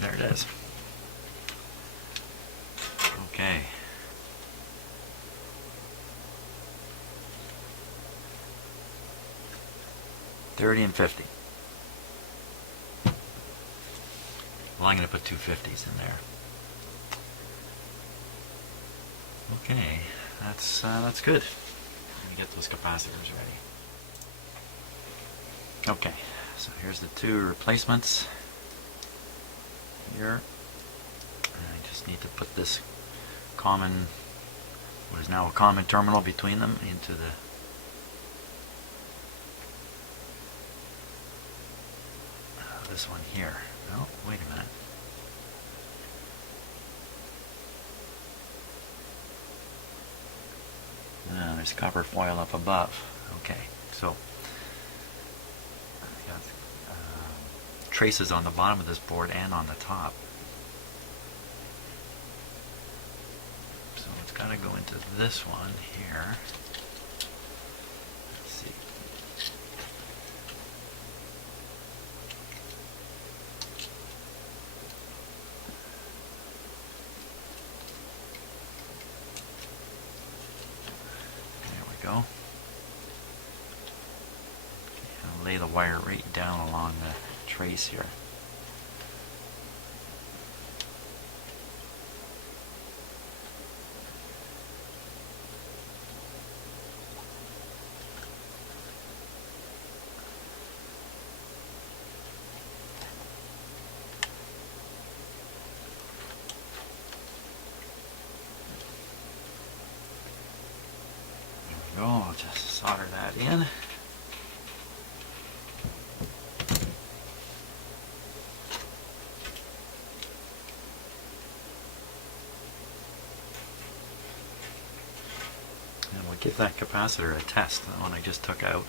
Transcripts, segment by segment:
there it is. Okay. $30 and $50. Well, I'm going to put two 50s in there. Okay, that's good. Let me get those capacitors ready. Okay, so here's the two replacements here. And I just need to put this common, what is now a common terminal between them into the this one here. Oh, wait a minute. There's copper foil up above. Okay, so I got traces on the bottom of this board and on the top. So it's got to go into this one here. Let's see. Go. Okay, I'll lay the wire right down along the trace here. I'll just solder that in. And we'll give that capacitor a test, the one I just took out.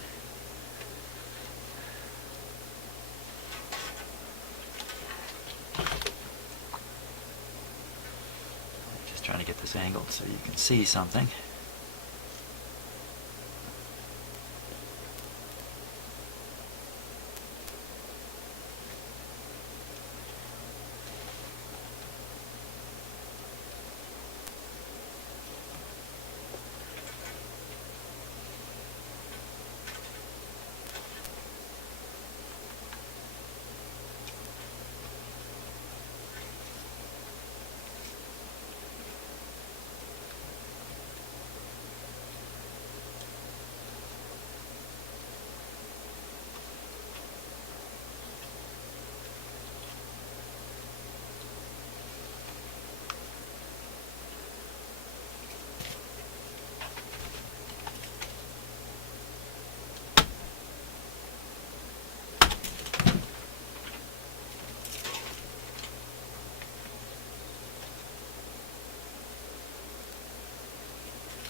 Just trying to get this angled so you can see something.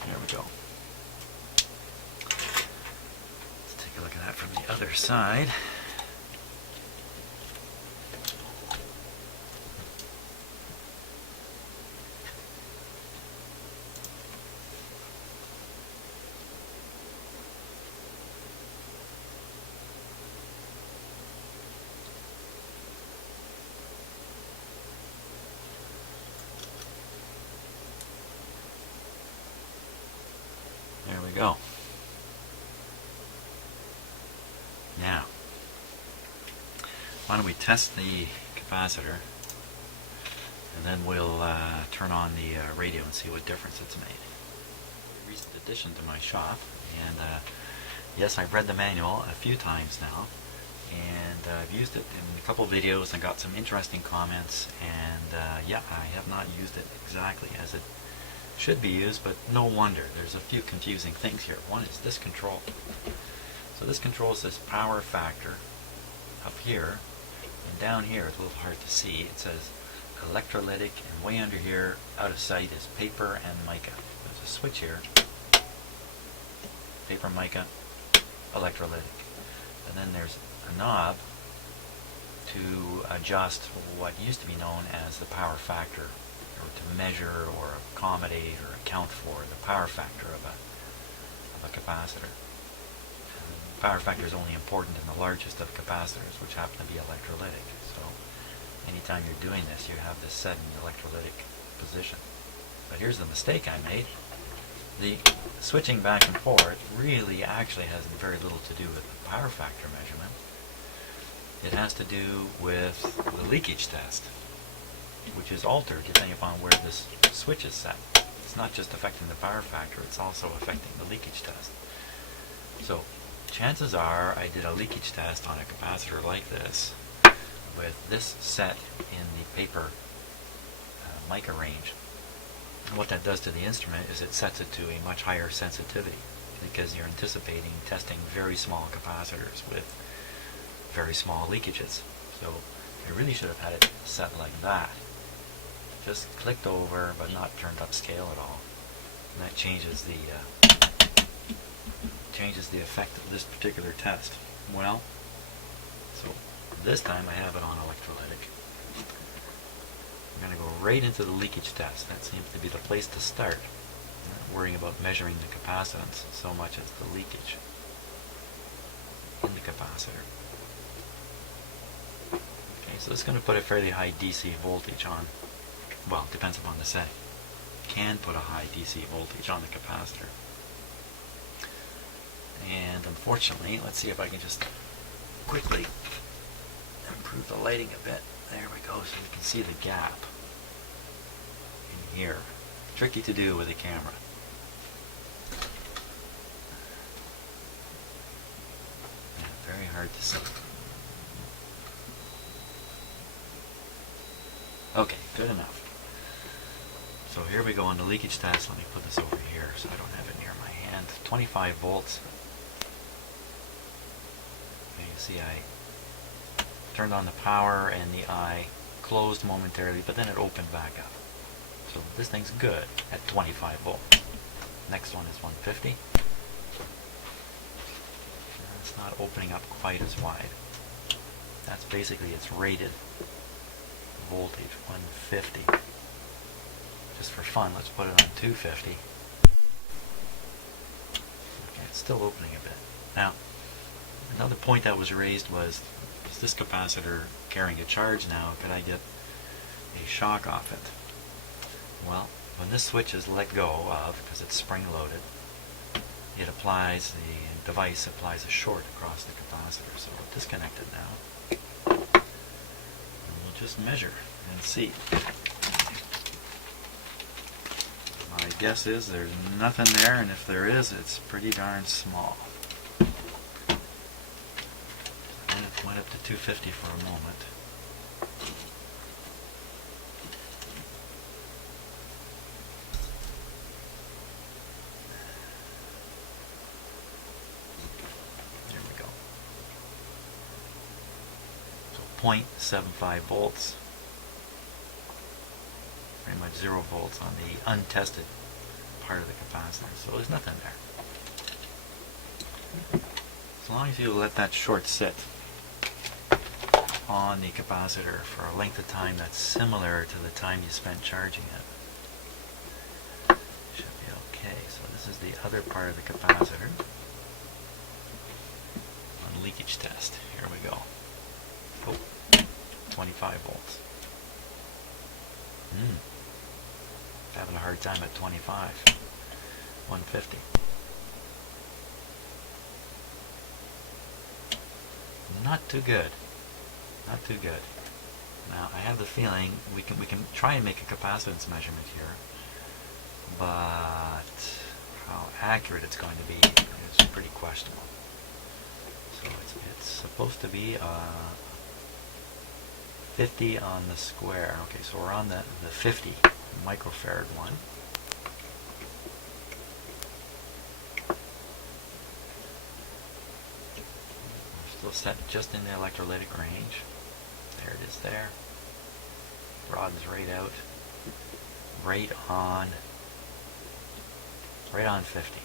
There we go. Let's take a look at that from the other side. There we go. Now, why don't we test the capacitor, and then we'll turn on the radio and see what difference it's made. Recent addition to my shop, and yes, I've read the manual a few times now, and I've used it in a couple videos and got some interesting comments, and yeah, I have not used it exactly as it should be used, but no wonder. There's a few confusing things here. One is this control. So this controls this power factor up here, and down here it's a little hard to see. It says electrolytic, and way under here, out of sight, is paper and mica. There's a switch here. Paper, mica, electrolytic. And then there's a knob to adjust what used to be known as the power factor, or to measure or accommodate or account for the power factor of a capacitor. And the power factor is only important in the largest of capacitors, which happen to be electrolytic. So anytime you're doing this, you have this set in the electrolytic position. But here's the mistake I made. The switching back and forth really actually has very little to do with the power factor measurement. It has to do with the leakage test, which is altered depending upon where this switch is set. It's not just affecting the power factor, it's also affecting the leakage test. So chances are I did a leakage test on a capacitor like this with this set in the paper mica range. And what that does to the instrument is it sets it to a much higher sensitivity, because you're anticipating testing very small capacitors with very small leakages. So I really should have had it set like that. Just clicked over but not turned up scale at all. And that changes the effect of this particular test. Well, so this time I have it on electrolytic. I'm going to go right into the leakage test. That seems to be the place to start. I'm not worrying about measuring the capacitance so much as the leakage in the capacitor. Okay, so it's going to put a fairly high DC voltage on. Well, it depends upon the setting. Can put a high DC voltage on the capacitor. And unfortunately, let's see if I can just quickly improve the lighting a bit. There we go, so you can see the gap in here. Tricky to do with a camera. Yeah, very hard to see. Okay, good enough. So here we go on the leakage test. Let me put this over here so I don't have it near my hand. 25 volts. Okay, you see I turned on the power and the eye closed momentarily, but then it opened back up. So this thing's good at 25 volts. Next one is 150. It's not opening up quite as wide. That's basically its rated voltage, 150. Just for fun, let's put it on 250. Okay, it's still opening a bit. Now, another point that was raised was, is this capacitor carrying a charge now? Could I get a shock off it? Well, when this switch is let go of, because it's spring-loaded, it applies, the device applies a short across the capacitor. So we'll disconnect it now. And we'll just measure and see. My guess is there's nothing there, and if there is, it's pretty darn small. I went up to 250 for a moment. There we go. So 0.75 volts. Pretty much 0 volts on the untested part of the capacitor, so there's nothing there. As long as you let that short sit on the capacitor for a length of time that's similar to the time you spent charging it, should be okay. So this is the other part of the capacitor on leakage test. Here we go. Oh, 25 volts. Having a hard time at 25. 150. Not too good. Not too good. Now I have the feeling we can try and make a capacitance measurement here, but how accurate it's going to be is pretty questionable. So it's supposed to be 50 on the square. Okay, so we're on the 50 microfarad one. We're still set just in the electrolytic range. There it is there. Rod is right out. Right on 50.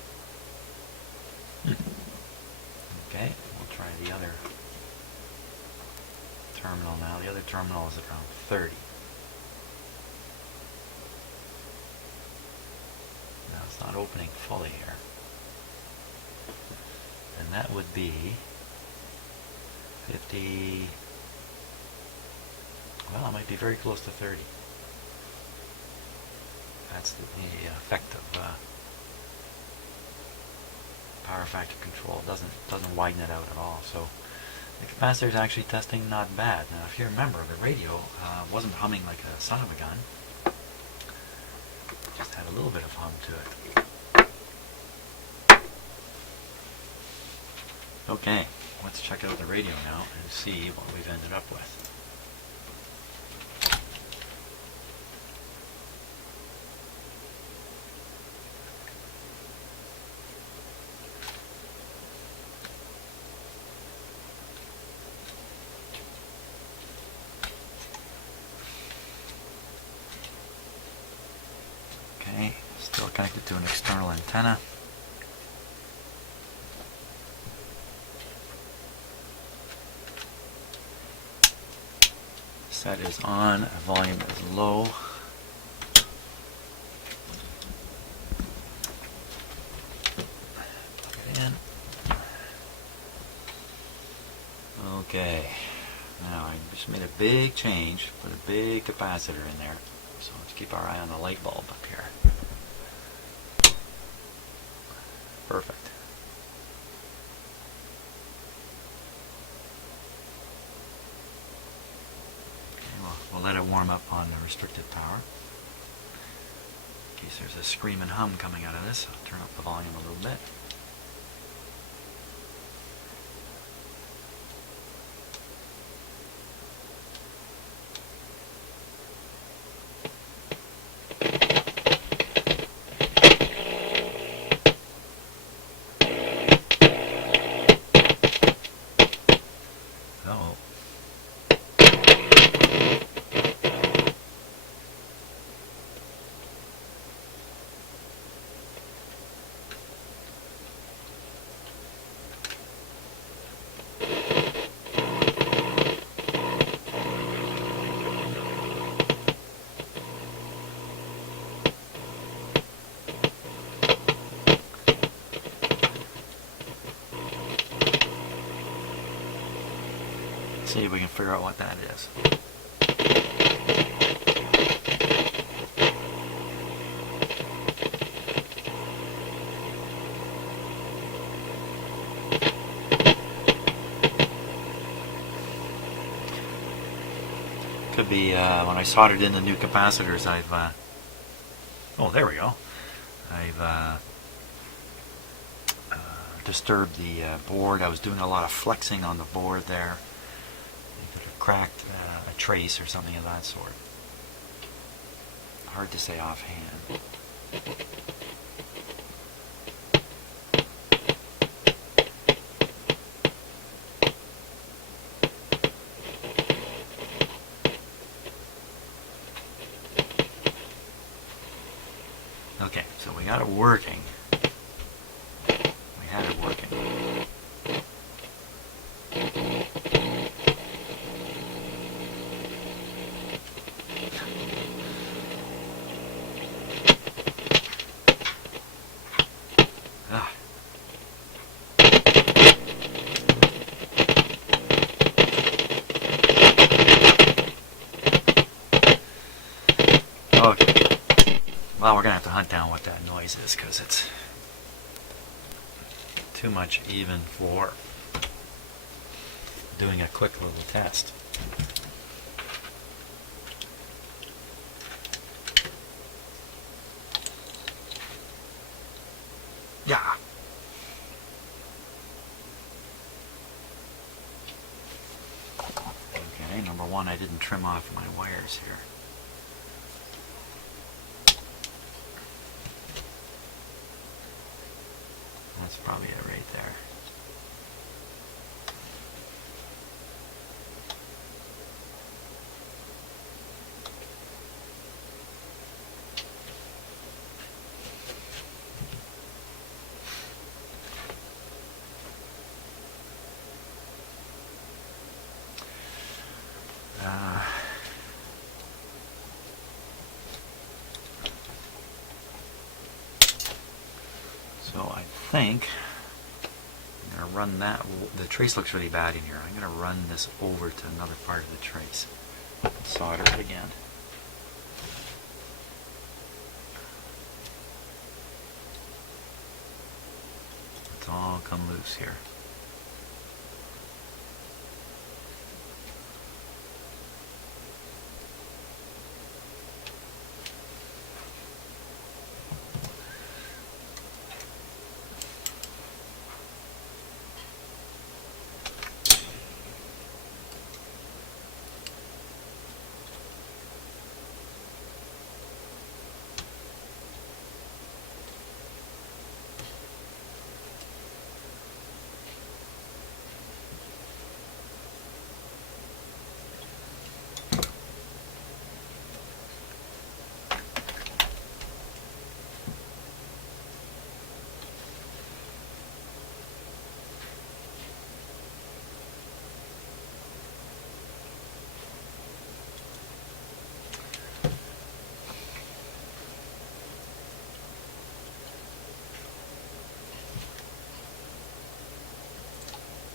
Okay, we'll try the other terminal now. The other terminal is around 30. Now it's not opening fully here. And that would be 50. Well, it might be very close to 30. That's the effect of power factor control. It doesn't widen it out at all. So the capacitor is actually testing not bad. Now, if you remember, the radio wasn't humming like a son of a gun. It just had a little bit of hum to it. Okay, let's check out the radio now and see what we've ended up with. Okay, still connected to an external antenna. Set is on, volume is low. Plug it in. Okay, now I just made a big change, put a big capacitor in there. So let's keep our eye on the light bulb up here. Perfect. We'll let it warm up on the restricted power. In case there's a scream and hum coming out of this, I'll turn up the volume a little bit. Uh-oh. See if we can figure out what that is. Could be when I soldered in the new capacitors, I've oh, there we go. I've disturbed the board. I was doing a lot of flexing on the board there. Could have cracked a trace or something of that sort. Hard to say offhand. Okay, so we got it working. We had it working. Okay. Well, we're going to have to hunt down what that noise is because it's too much even for doing a quick little test. Yeah. Okay, number one, I didn't trim off my wires here. That's probably it right there. So I think I'm going to run that. The trace looks really bad in here. I'm going to run this over to another part of the trace. Let's solder it again. It's all come loose here.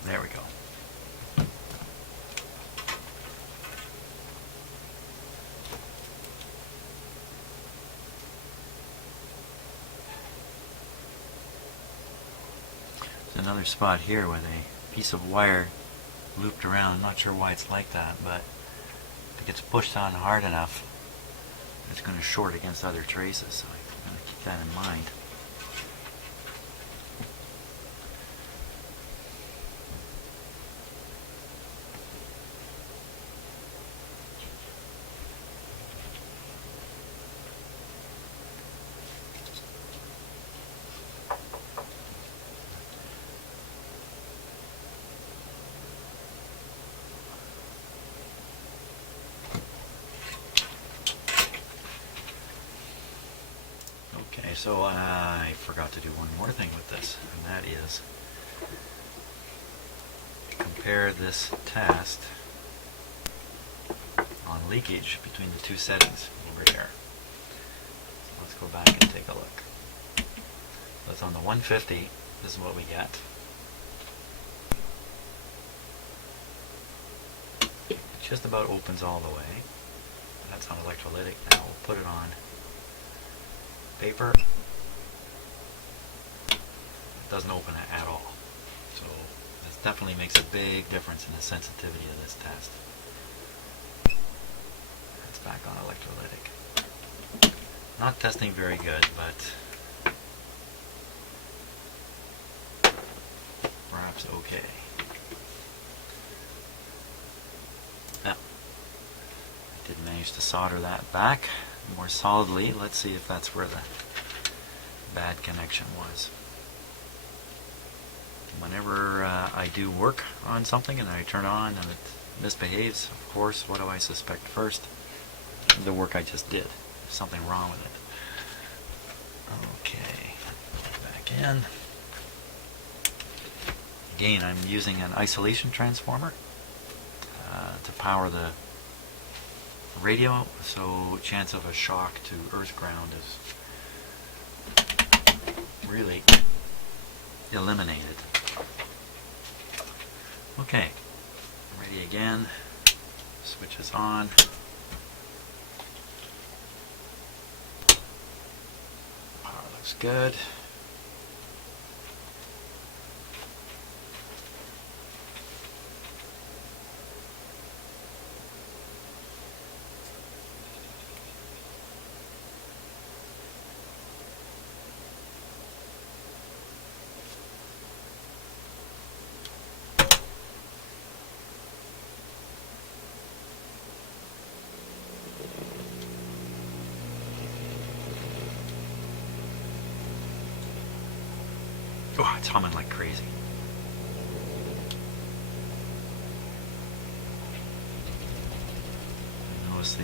There we go. There's another spot here with a piece of wire looped around. I'm not sure why it's like that, but if it gets pushed on hard enough, it's going to short against other traces. So I'm going to keep that in mind. Okay, so I forgot to do one more thing with this, and that is compare this test on leakage between the two settings over here. So let's go back and take a look. So it's on the 150, this is what we get. It just about opens all the way. That's on electrolytic. Now we'll put it on paper. It doesn't open it at all. So this definitely makes a big difference in the sensitivity of this test. It's back on electrolytic. Not testing very good, but perhaps okay. Now, I did manage to solder that back more solidly. Let's see if that's where the bad connection was. Whenever I do work on something and I turn on and it misbehaves, of course, what do I suspect first? The work I just did. There's something wrong with it. Okay, back in. Again, I'm using an isolation transformer to power the radio, so chance of a shock to earth ground is really eliminated. Okay, ready again. Switch is on. Power looks good. Oh, it's humming like crazy. Notice the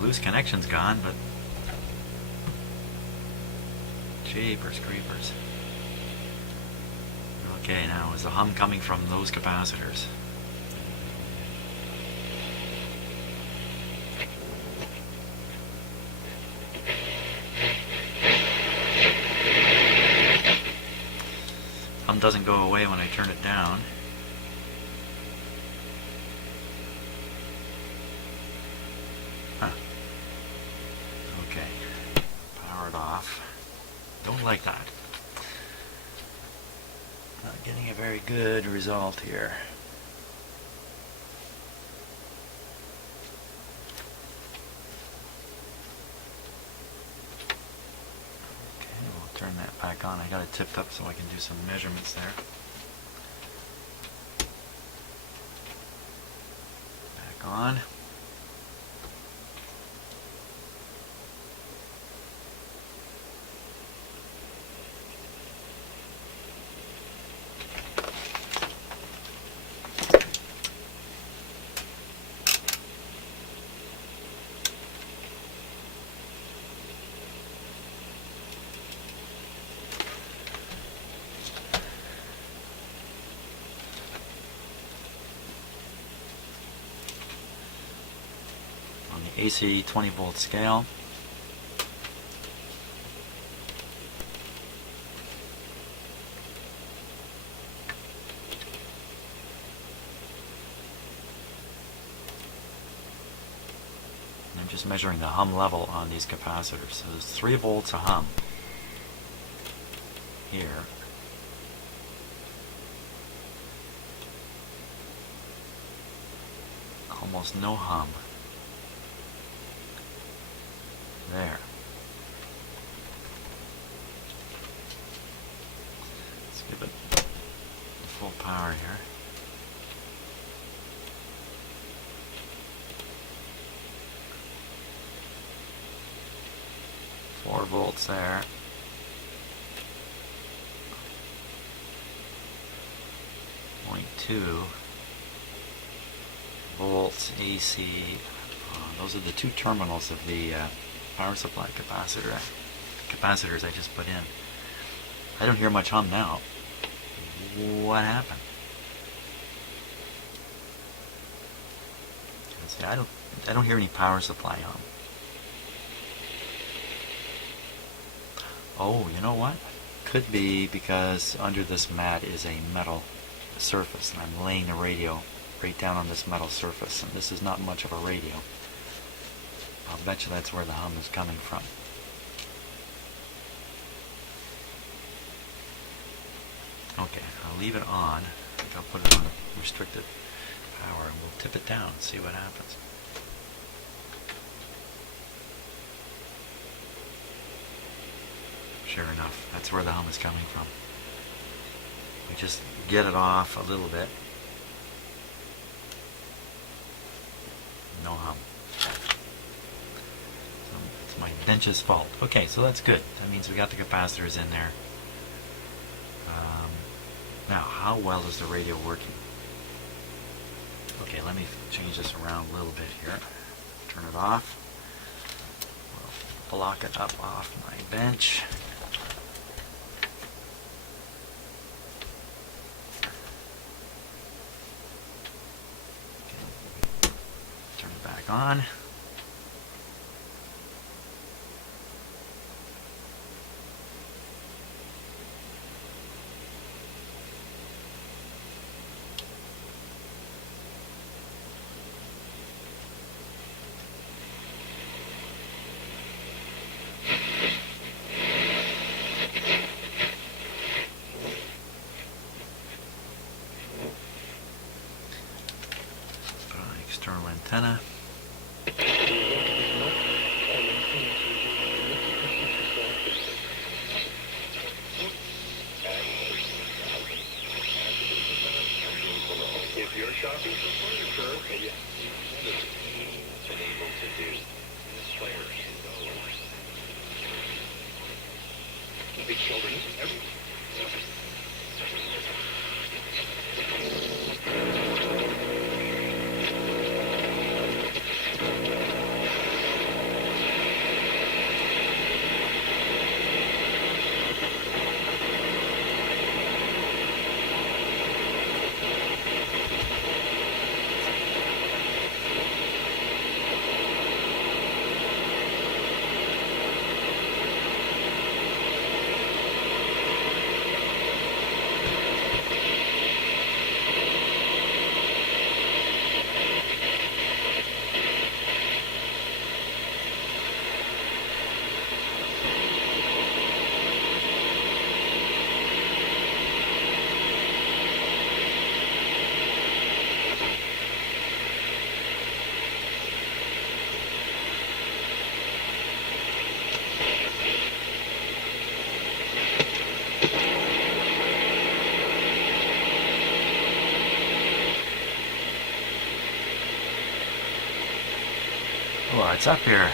loose connection's gone, but jeepers creepers. Okay, now is the hum coming from those capacitors? Doesn't go away when I turn it down. like that. Not getting a very good result here. Okay, we'll turn that back on. I got it tipped up so I can do some measurements there. Back on. On the AC 20 volt scale. And I'm just measuring the hum level on these capacitors. So there's 3 volts of hum here. Almost no hum there. Let's give it the full power here. Four volts there. 0.2 volts AC. Those are the 2 terminals of the power supply capacitors I just put in. I don't hear much hum now. What happened? See, I don't hear any power supply hum. Oh, you know what? Could be because under this mat is a metal surface, and I'm laying the radio right down on this metal surface, and this is not much of a radio. I'll bet you that's where the hum is coming from. Okay, I'll leave it on. I think I'll put it on restricted power, and we'll tip it down and see what happens. Sure enough, that's where the hum is coming from. We just get it off a little bit. No hum. It's my bench's fault. Okay, so that's good. That means we got the capacitors in there. Now, how well is the radio working? Okay, let me change this around a little bit here. Turn it off. We'll block it up off my bench. Okay. Turn it back on. External antenna. If you're shopping for furniture, and you been able to do players, big children, everything. Oh, it's up here.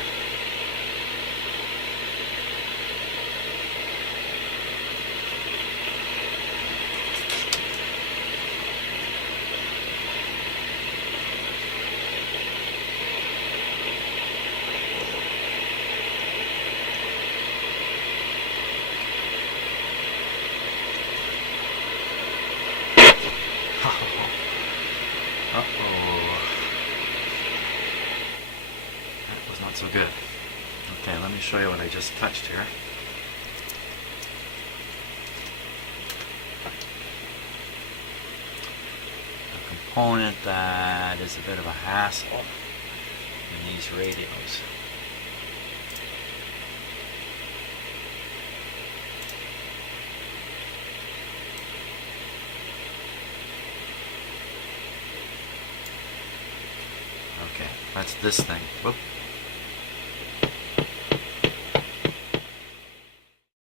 Uh-oh. That was not so good. Okay, let me show you what I just touched here. A component that is a bit of a hassle in these radios. Okay, that's this thing. Whoop.